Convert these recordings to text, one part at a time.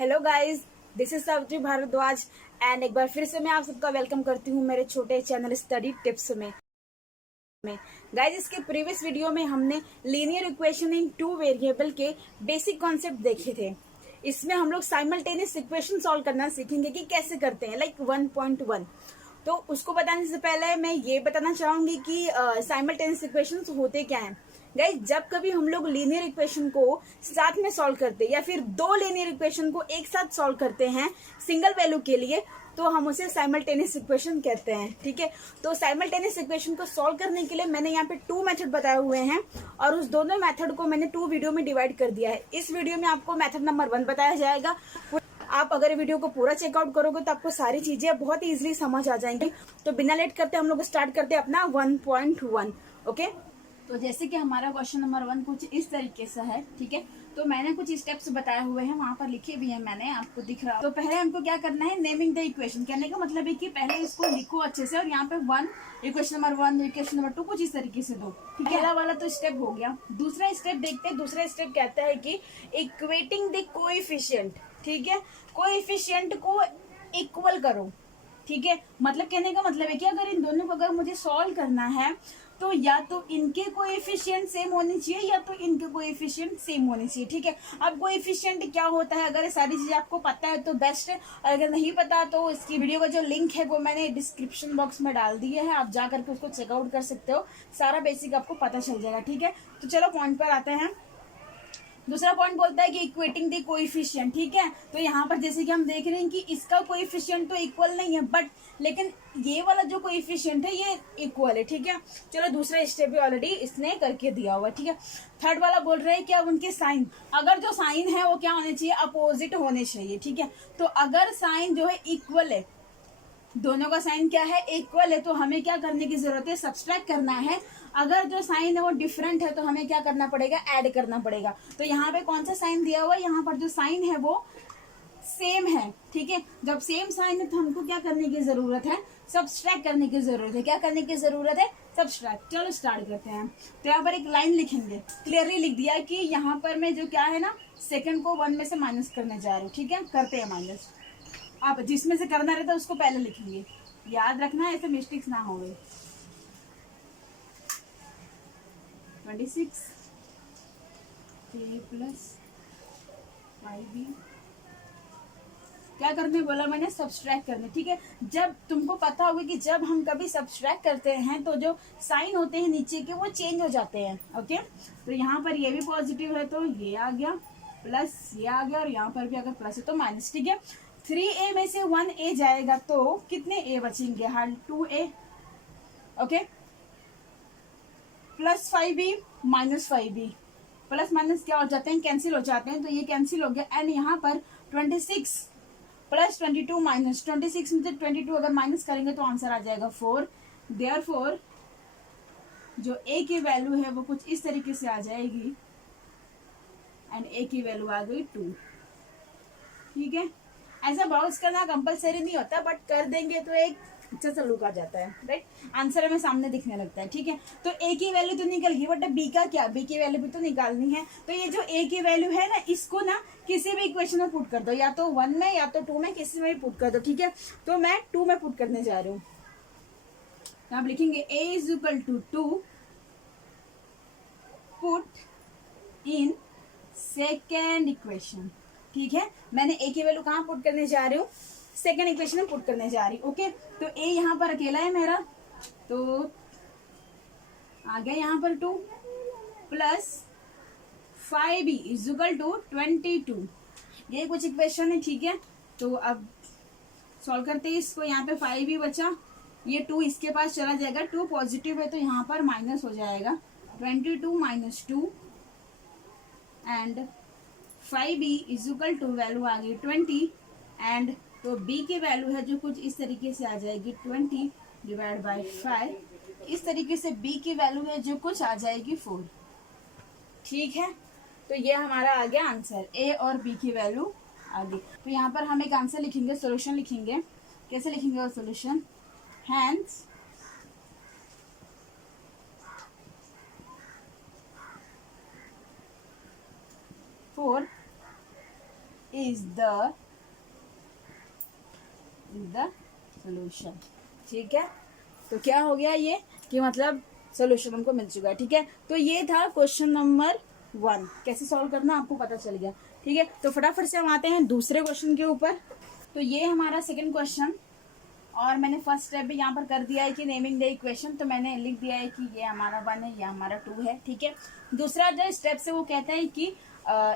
Hello guys, this is Savitri Bhardwaj and एक बार फिर से मैं आप सबका वेलकम करती हूँ मेरे छोटे चैनल स्टडी टिप्स में। गाइस, इसके प्रीवियस वीडियो में हमने linear equation in two variable के बेसिक कॉन्सेप्ट देखे थे। इसमें हम लोग साइमल्टेनियस इक्वेशन सॉल्व करना सीखेंगे कि कैसे करते हैं, लाइक 1.1। तो उसको बताने से पहले मैं ये बताना चाहूंगी कि साइमल्टेनियस इक्वेशंस होते क्या हैं। गाइस, जब कभी हम लोग लीनियर इक्वेशन को साथ में सॉल्व करते हैं या फिर दो लीनियर इक्वेशन को एक साथ सॉल्व करते हैं सिंगल वैल्यू के लिए, तो हम उसे साइमल्टेनियस इक्वेशन कहते हैं। ठीक है, तो साइमल्टेनियस इक्वेशन को सॉल्व करने के लिए मैंने यहाँ पे 2 मेथड बताए हुए हैं और उस दोनों मेथड को मैंने 2 वीडियो में डिवाइड कर दिया है। इस वीडियो में आपको मेथड नंबर 1 बताया जाएगा। आप अगर वीडियो को पूरा चेकआउट करोगे तो आपको सारी चीजें बहुत इजीली समझ आ जाएंगी। तो बिना लेट करते हम लोग स्टार्ट करते हैं अपना 1.1। ओके, तो जैसे कि हमारा क्वेश्चन नंबर 1 कुछ इस तरीके से है। ठीक है, तो मैंने कुछ स्टेप्स बताए हुए हैं, वहां पर लिखे भी हैं, मैंने आपको दिख रहा। तो पहले हमको क्या करना है, नेमिंग द इक्वेशन। कहने का मतलब है कि पहले इसको लिखो अच्छे से और यहाँ पे 1 इक्वेशन नंबर 1 इक्वेशन नंबर 2 कुछ इस तरीके से दो। ठीक है, पहला वाला तो स्टेप हो गया। दूसरा स्टेप देखते हैं। दूसरा स्टेप कहता है कि इक्वेटिंग द कोएफिशिएंट। ठीक है, कोएफिशिएंट को इक्वल करो। ठीक है, मतलब कहने का मतलब है कि अगर इन दोनों को अगर मुझे सॉल्व करना है तो या तो इनके कोएफिशिएंट सेम होने चाहिए या तो इनके कोएफिशिएंट सेम होने चाहिए। ठीक है, अब कोएफिशिएंट क्या होता है, अगर ये सारी चीजें आपको पता है तो बेस्ट है, और अगर नहीं पता तो इसकी वीडियो का जो लिंक है वो मैंने डिस्क्रिप्शन बॉक्स में डाल दिया है, आप जा करके उसको चेकआउट कर सकते हो, सारा बेसिक आपको पता चल जाएगा। ठीक है, तो चलो पॉइंट पर आते हैं। दूसरा पॉइंट बोलता है कि इक्वेटिंग द कोएफिशिएंट। ठीक है, तो यहाँ पर जैसे कि हम देख रहे हैं कि इसका कोएफिशिएंट तो इक्वल नहीं है, बट लेकिन ये वाला जो कोएफिशिएंट है ये इक्वल है। ठीक है, चलो दूसरा स्टेप भी ऑलरेडी इसने करके दिया हुआ। ठीक है, थर्ड वाला बोल रहे हैं कि अब उनके साइन, अगर जो साइन है वो क्या होने चाहिए, अपोजिट होने चाहिए। ठीक है, तो अगर साइन जो है इक्वल है, दोनों का साइन क्या है, इक्वल है, तो हमें क्या करने की जरूरत है, सब्सट्रैक्ट करना है। अगर जो साइन है वो डिफरेंट है तो हमें क्या करना पड़ेगा, ऐड करना पड़ेगा। तो यहाँ पे कौन सा साइन दिया हुआ है, यहाँ पर जो साइन है वो सेम है। ठीक है, जब सेम साइन है तो हमको क्या करने की जरूरत है, सब्सट्रैक्ट करने की जरूरत है। क्या करने की जरूरत है, सब्सट्रैक्ट। चलो स्टार्ट करते हैं। तो यहाँ पर एक लाइन लिखेंगे, क्लियरली लिख दिया कि यहाँ पर मैं जो क्या है ना, सेकंड को 1 में से माइनस करने जा रही हूँ। ठीक है, करते हैं माइनस। आप जिसमें से करना रहता है उसको पहले लिखेंगे, याद रखना है, ऐसे मिस्टेक्स ना हो गए। 26 प्लस 5b, क्या करने बोला मैंने, सब्सट्रैक्ट करने। ठीक है, जब तुमको पता होगा कि जब हम कभी सब्सट्रैक्ट करते हैं तो जो साइन होते हैं नीचे के वो चेंज हो जाते हैं। ओके, तो यहाँ पर ये भी पॉजिटिव है तो ये आ गया, प्लस ये आ गया, और यहाँ पर भी अगर प्लस है तो माइनस। ठीक है, 3a में से 1a जाएगा तो कितने a बचेंगे, हर 2a। Okay, plus 5b minus 5b, plus minus क्या हो जाते हैं, कैंसिल हो जाते हैं, तो ये कैंसिल हो गया। एंड यहाँ पर 26 प्लस 22 माइनस 26 में से 22 अगर माइनस करेंगे तो आंसर आ जाएगा 4। देयरफॉर जो a की वैल्यू है वो कुछ इस तरीके से आ जाएगी एंड a की वैल्यू आ गई 2। ठीक है, ऐसा ब्राउज करना कंपलसरी नहीं होता, बट कर देंगे तो एक अच्छा सा लुक आ जाता है, राइट, आंसर हमें सामने दिखने लगता है। ठीक है, तो a की वैल्यू तो निकल गई, बट b का क्या, b की वैल्यू भी तो निकालनी है। तो ये जो a की वैल्यू है ना, इसको ना किसी भी इक्वेशन में पुट कर दो, या तो 1 में या तो 2 में, किसी में भी पुट कर दो। ठीक है, तो मैं 2 में पुट करने जा रही हूँ। तो आप लिखेंगे a is equal to 2 put in second equation. ठीक है, मैंने a की वैल्यू कहाँ पुट करने जा रही हूँ, सेकेंड इक्वेशन में पुट करने जा रही हूँ। ओके, तो a यहाँ पर अकेला है मेरा, तो आ गया यहाँ पर 2 plus 5b is equal to 22। ये कुछ इक्वेशन है। ठीक है, तो अब सॉल्व करते हैं इसको। यहाँ पे 5b बचा, ये 2 इसके पास चला जाएगा, 2 पॉजिटिव है तो यहाँ पर माइनस हो जाएगा, 22 minus 2 and 5b is equal to value आ गई 20। एंड तो b की वैल्यू है जो कुछ इस तरीके से आ जाएगी 20 डिवाइड बाय 5। इस तरीके से b की वैल्यू है जो कुछ आ जाएगी 4। ठीक है, तो ये हमारा आ गया आंसर, a और b की वैल्यू आ गई। तो यहाँ पर हम एक आंसर लिखेंगे, सोल्यूशन लिखेंगे। कैसे लिखेंगे और solution, hence four is the solution. ठीक है, तो क्या हो गया ये कि मतलब सोल्यूशन हमको मिल चुका है। ठीक है, तो ये था क्वेश्चन नंबर 1, कैसे सॉल्व करना आपको पता चल गया। ठीक है, तो फटाफट से हम आते हैं दूसरे क्वेश्चन के ऊपर। तो ये हमारा सेकंड क्वेश्चन, और मैंने फर्स्ट स्टेप भी यहाँ पर कर दिया है कि नेमिंग द इक्वेशन, तो मैंने लिख दिया है कि ये हमारा 1 है, ये हमारा 2 है। ठीक है, दूसरा जो स्टेप है वो कहता है कि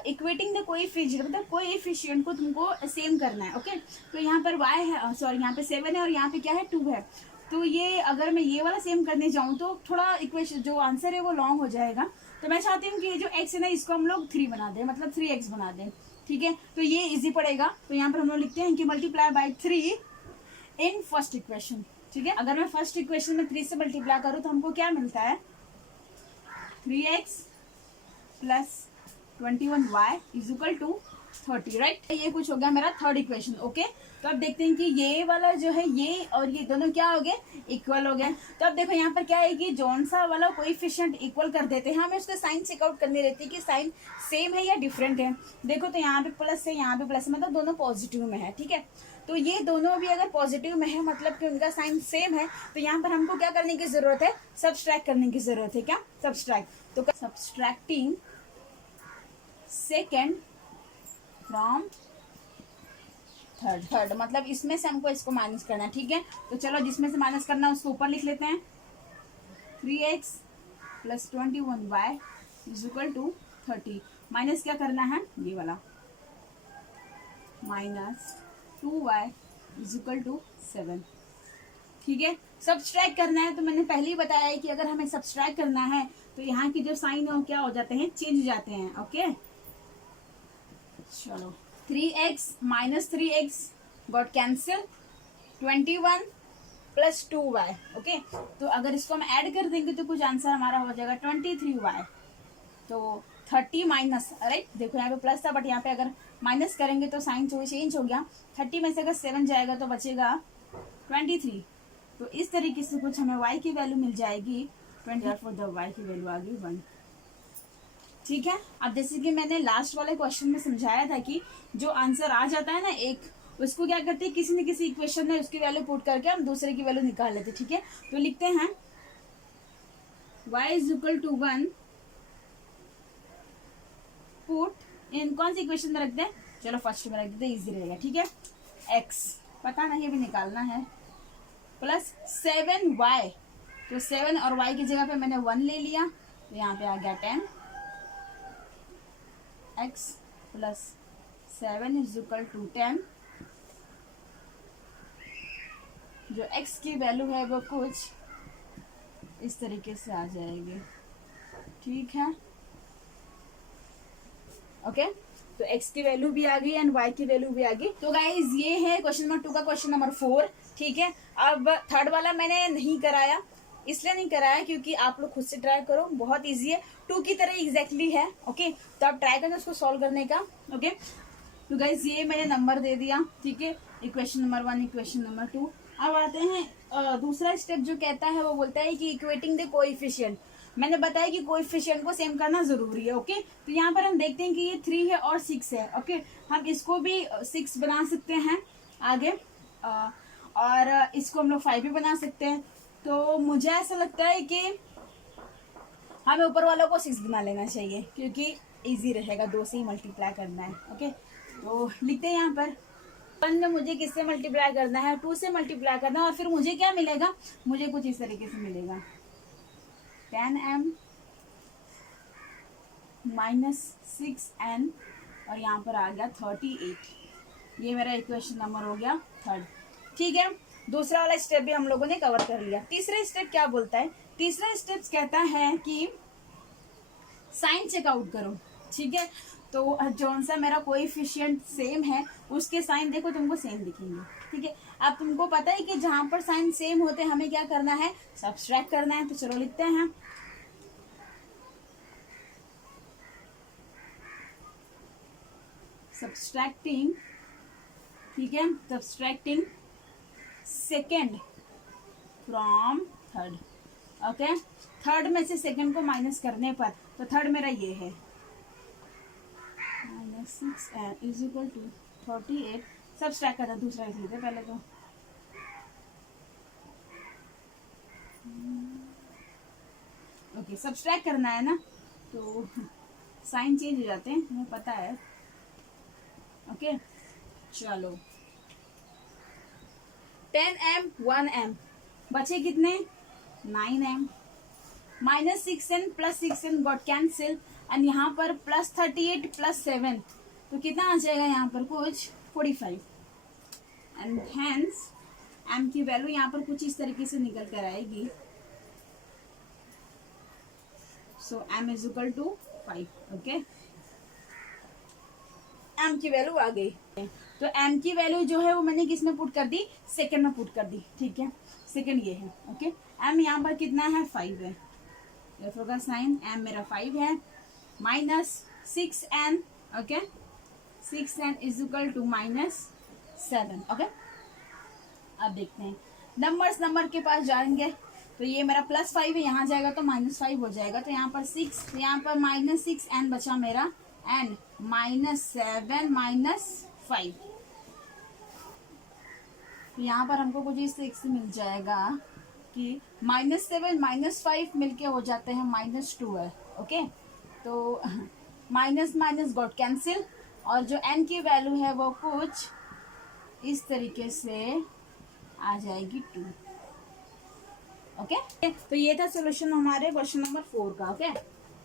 इक्वेटिंग द कोएफिशिएंट, मतलब कोएफिशिएंट को तुमको सेम करना है। ओके, तो यहाँ पर y है, सॉरी यहाँ पे 7 है और यहाँ पे क्या है 2 है। तो ये अगर मैं ये वाला सेम करने जाऊँ तो थोड़ा इक्वेशन जो आंसर है वो लॉन्ग हो जाएगा। तो मैं चाहती हूँ कि ये जो x है ना इसको हम लोग 3 बना दें, मतलब 3x बना दें। ठीक है, तो ये इजी पड़ेगा। तो यहाँ पर हम लोग लिखते हैं कि multiply by 3 in first equation. ठीक है, अगर मैं फर्स्ट इक्वेशन में 3 से मल्टीप्लाई करूँ तो हमको क्या मिलता है, 3x plus 21y is equal to 30, right. ये कुछ हो गया मेरा थर्ड इक्वेशन। ओके, तो अब देखते हैं कि ये वाला जो है ये और ये दोनों क्या हो गए, इक्वल हो गए। तो अब देखो यहाँ पर क्या है कि जौन सा वाला कोएफिशिएंट इक्वल कर देते हैं, हमें उसका साइन चेकआउट करनी रहती है कि साइन सेम है या डिफरेंट है। देखो तो यहाँ पे प्लस है, यहाँ पे प्लस है, मतलब दोनों पॉजिटिव में है। ठीक है, तो ये दोनों भी अगर पॉजिटिव में है मतलब कि उनका साइन सेम है, तो यहाँ पर हमको क्या करने की जरूरत है, सब्सट्रैक्ट करने की जरूरत है। क्या, सब्सट्रैक्ट। तो सब्सट्रैक्टिंग सेकेंड फ्रॉम थर्ड मतलब इसमें से हमको इसको माइनस करना है। ठीक है, तो चलो जिसमें से माइनस करना है उसको ऊपर लिख लेते हैं, 3x plus 21y is equal to 30। Minus क्या करना है, ये वाला, minus 2y is equal to 7। ठीक है, सब्सट्रैक्ट करना है, तो मैंने पहले ही बताया है कि अगर हमें सब्सट्रैक्ट करना है तो यहाँ की जो साइन है वो क्या हो जाते हैं, चेंज हो जाते हैं। ओके, चलो 3x minus 3x got cancel, 21 plus 2y। Okay, तो अगर इसको हम ऐड कर देंगे तो कुछ आंसर हमारा हो जाएगा 23y। तो 30 माइनस, राइट, देखो यहाँ पे प्लस था बट यहाँ पे अगर माइनस करेंगे तो साइन चेंज हो गया। 30 में से अगर 7 जाएगा तो बचेगा 23। तो इस तरीके से कुछ हमें y की वैल्यू मिल जाएगी 20, फॉर द y की वैल्यू आ गई 1। ठीक है, अब जैसे कि मैंने लास्ट वाले क्वेश्चन में समझाया था कि जो आंसर आ जाता है ना एक, उसको क्या करते हैं, किसी न किसी इक्वेशन में उसकी वैल्यू पुट करके हम दूसरे की वैल्यू निकाल लेते। ठीक है, तो लिखते हैं y is equal to 1 put in, कौन सी इक्वेशन में रख दें, चलो फर्स्ट में रख देते, इजी रहेगा। ठीक है, x पता नहीं अभी निकालना है, प्लस 7y, तो 7 और y की जगह पे मैंने 1 ले लिया, तो यहाँ पे आ गया 10। x plus 7 is equal to 10। जो x की वैल्यू है वो कुछ इस तरीके से आ जाएगी। ठीक है, ओके, तो x की वैल्यू भी आ गई एंड y की वैल्यू भी आ गई। तो गाइज ये है क्वेश्चन नंबर 2 का क्वेश्चन नंबर 4। ठीक है, अब थर्ड वाला मैंने नहीं कराया, इसलिए नहीं कराया क्योंकि आप लोग खुद से ट्राई करो, बहुत इजी है, 2 की तरह एग्जैक्टली है। ओके, तो आप ट्राई करें उसको सॉल्व करने का। ओके, तो गाइज ये मैंने नंबर दे दिया। ठीक है, इक्वेशन नंबर 1, इक्वेशन नंबर 2। अब आते हैं दूसरा स्टेप जो कहता है वो बोलता है कि इक्वेटिंग द कोएफिशिएंट। मैंने बताया कि कोएफिशिएंट को सेम करना जरूरी है। ओके, तो यहाँ पर हम देखते हैं कि ये 3 है और 6 है। ओके, हम इसको भी 6 बना सकते हैं आगे, और इसको हम लोग 5 भी बना सकते हैं। तो मुझे ऐसा लगता है कि हमें ऊपर वालों को 6 बना लेना चाहिए क्योंकि इजी रहेगा, 2 से ही मल्टीप्लाई करना है। ओके, तो लिखते हैं यहाँ पर 1 में मुझे किससे मल्टीप्लाई करना है, 2 से मल्टीप्लाई करना है, और फिर मुझे क्या मिलेगा, मुझे कुछ इस तरीके से मिलेगा 10m माइनस 6n, और यहाँ पर आ गया 38। ये मेरा इक्वेशन नंबर हो गया 3। ठीक है, दूसरा वाला स्टेप भी हम लोगों ने कवर कर लिया। तीसरा स्टेप क्या बोलता है, तीसरा स्टेप कहता है कि साइन चेकआउट करो। ठीक है, तो जौन सा मेरा कोएफिशिएंट सेम है उसके साइन देखो तुमको सेम दिखेंगे। ठीक है, अब तुमको पता है कि जहां पर साइन सेम होते हैं हमें क्या करना है, सब्सट्रैक्ट करना है। तो चलो लिखते हैं सब्सट्रैक्टिंग। ठीक है, subtracting second from third. Okay, third में से सेकेंड को माइनस करने पर, तो थर्ड मेरा ये है -6n is equal to 38। Subtract करना, दूसरा लिख लेते पहले तो। ओके, सब्सट्रैक्ट करना है ना, तो साइन चेंज हो जाते हैं, मुझे पता है। ओके चलो, 10m 1m बचे कितने, 9m। -6n plus 6n got cancel, and यहाँ पर +38 प्लस 7, तो कितना आ जाएगा यहाँ पर कुछ 45। एंड हेंस m की वैल्यू यहाँ पर कुछ इस तरीके से निकल कर आएगी। So m is equal to 5। Okay, m की वैल्यू आ गई। तो m की वैल्यू जो है वो मैंने किस में पुट कर दी, सेकंड में पुट कर दी। ठीक है, सेकंड ये है। ओके, m यहाँ पर कितना है, 5 है, का साइन m मेरा 5 है, -6n। Okay, 6n is equal to -7। Okay, अब देखते हैं नंबर के पास जाएंगे, तो ये मेरा +5 है, यहाँ जाएगा तो -5 हो जाएगा, तो यहाँ पर 6, तो यहाँ पर -6n बचा मेरा, एंड -7 -5, तो यहाँ पर हमको कुछ इस तरीके से मिल जाएगा कि -7 -5 मिलके हो जाते हैं -12। ओके, तो माइनस गॉट कैंसिल, और जो n की वैल्यू है वो कुछ इस तरीके से आ जाएगी 2। ओके, तो ये था सोल्यूशन हमारे क्वेश्चन नंबर 4 का। ओके,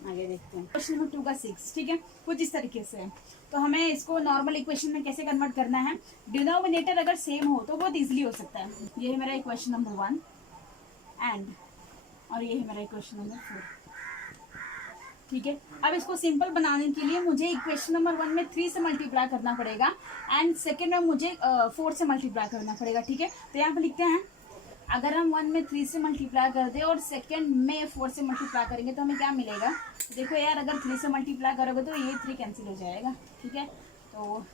आगे देखते हैं क्वेश्चन नंबर 2 का 6। ठीक है, कुछ इस तरीके से है, तो हमें इसको नॉर्मल इक्वेशन में कैसे कन्वर्ट करना है। डिनोमिनेटर अगर सेम हो तो बहुत इजीली हो सकता है। ये है मेरा इक्वेशन नंबर 1 एंड, और ये है मेरा इक्वेशन नंबर 4। ठीक है, अब इसको सिंपल बनाने के लिए मुझे इक्वेशन नंबर 1 में 3 से मल्टीप्लाई करना पड़ेगा, एंड सेकेंड में मुझे 4 से मल्टीप्लाई करना पड़ेगा। ठीक है, तो यहाँ पर लिखते हैं, अगर हम 1 में 3 से मल्टीप्लाई कर दे और सेकेंड में 4 से मल्टीप्लाई करेंगे तो हमें क्या मिलेगा। देखो यार, अगर 3 से मल्टीप्लाई करोगे तो ये 3 कैंसिल हो जाएगा। ठीक है, तो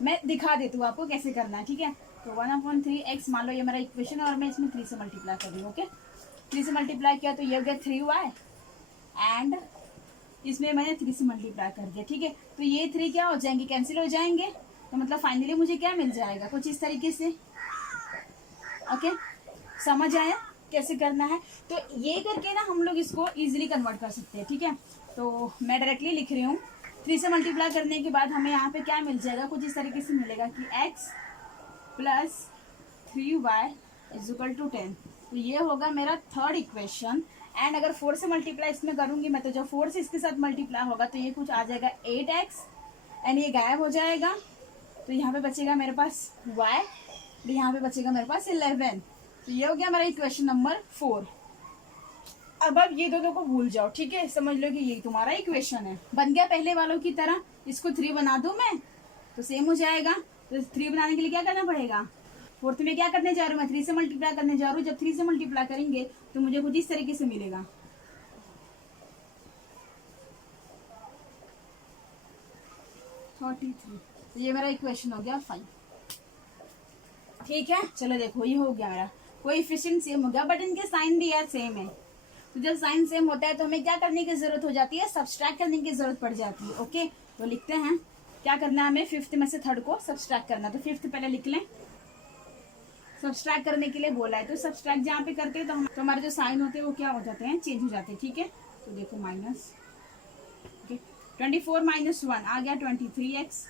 मैं दिखा देती हूँ आपको कैसे करना है। ठीक है, तो 1/3x मान लो ये मेरा इक्वेशन है, और मैं इसमें 3 से मल्टीप्लाई कर रही हूँ। ओके, 3 से मल्टीप्लाई किया तो ये हो गया 3y, एंड इसमें मैंने 3 से मल्टीप्लाई कर दिया। ठीक है, तो ये 3 क्या हो जाएंगे, कैंसिल हो जाएंगे, तो मतलब फाइनली मुझे क्या मिल जाएगा, कुछ इस तरीके से। ओके, समझ आया कैसे करना है। तो ये करके ना हम लोग इसको इजीली कन्वर्ट कर सकते हैं। ठीक है, तो मैं डायरेक्टली लिख रही हूँ, 3 से मल्टीप्लाई करने के बाद हमें यहाँ पे क्या मिल जाएगा, कुछ इस तरीके से मिलेगा कि x + 3y = 10। तो ये होगा मेरा थर्ड इक्वेशन। एंड अगर 4 से मल्टीप्लाई इसमें करूंगी मैं, तो जब 4 से इसके साथ मल्टीप्लाई होगा तो ये कुछ आ जाएगा 8x, एंड ये गायब हो जाएगा, तो यहाँ पे बचेगा मेरे पास y, यहाँ पे बचेगा मेरे पास 11। तो ये हो गया मेरा इक्वेशन नंबर 4। अब ये दोनों को भूल जाओ। ठीक है, समझ लो कि ये तुम्हारा इक्वेशन है। बन गया पहले वालों की तरह, इसको 3 बना दूं मैं तो सेम हो जाएगा। तो 3 बनाने के लिए क्या करना पड़ेगा, फोर्थ में क्या करने जा रहा हूँ मैं, 3 से मल्टीप्लाई करने जा रहा हूँ। जब 3 से मल्टीप्लाई करेंगे तो मुझे कुछ इस तरीके से मिलेगा। तो ये मेरा इक्वेशन हो गया 5। ठीक है, चलो देखो ये हो गया मेरा, कोएफिशिएंट सेम हो गया, बट इनके साइन भी यार सेम है। तो जब साइन सेम होता है तो हमें क्या करने की जरूरत हो जाती है, सब्सट्रैक्ट करने की जरूरत पड़ जाती है। ओके, तो लिखते हैं क्या करना है, हमें फिफ्थ में से थर्ड को सब्सट्रैक्ट करना। तो फिफ्थ पहले लिख लें, सब्सट्रैक्ट करने के लिए बोला है, तो सब्सट्रैक्ट जहाँ पे करते हैं तो हमारे जो साइन होते हैं वो क्या हो जाते हैं, चेंज हो जाते हैं। ठीक है, तो देखो माइनस, ओके, 24 - 1 आ गया 23x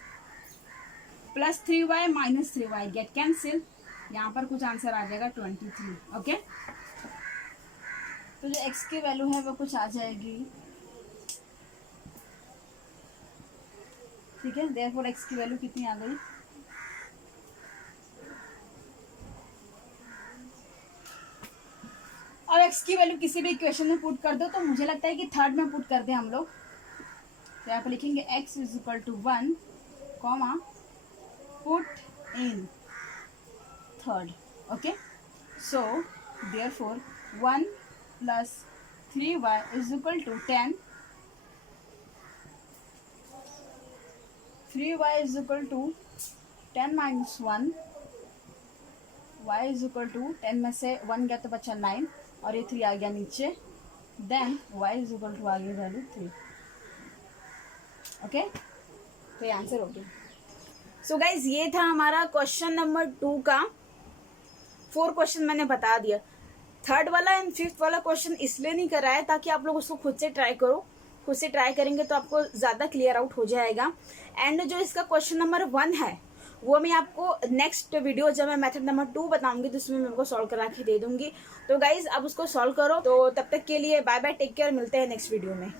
+ 3y - 3y get cancel, यहाँ पर कुछ आंसर आ जाएगा 23। ओके, तो जो x की वैल्यू है वो कुछ आ जाएगी। ठीक है, देयरफॉर x की वैल्यू कितनी आ गई, और x की वैल्यू किसी भी इक्वेशन में पुट कर दो, तो मुझे लगता है कि थर्ड में पुट कर दें हम लोग। तो यहाँ पर लिखेंगे x = 1, put in third. Okay, so therefore 1 + 3y = 10, 3y = 10 - 1, y = 10 में से 1 गया तो बचा 9, और ये 3 आ गया नीचे, देन y = आ गई वैल्यू 3। ओके, तो ये आंसर हो गया। सो गाइज ये था हमारा क्वेश्चन नंबर 2 का। 4 क्वेश्चन मैंने बता दिया। थर्ड वाला एंड फिफ्थ वाला क्वेश्चन इसलिए नहीं कराया ताकि आप लोग उसको खुद से ट्राई करो। खुद से ट्राई करेंगे तो आपको ज़्यादा क्लियर आउट हो जाएगा। एंड जो इसका क्वेश्चन नंबर 1 है वो मैं आपको नेक्स्ट वीडियो जब मैं मेथड नंबर 2 बताऊंगी तो उसमें मैं आपको सॉल्व करा के दे दूंगी। तो गाइज अब उसको सॉल्व करो। तो तब तक के लिए बाय बाय, टेक केयर, मिलते हैं नेक्स्ट वीडियो में।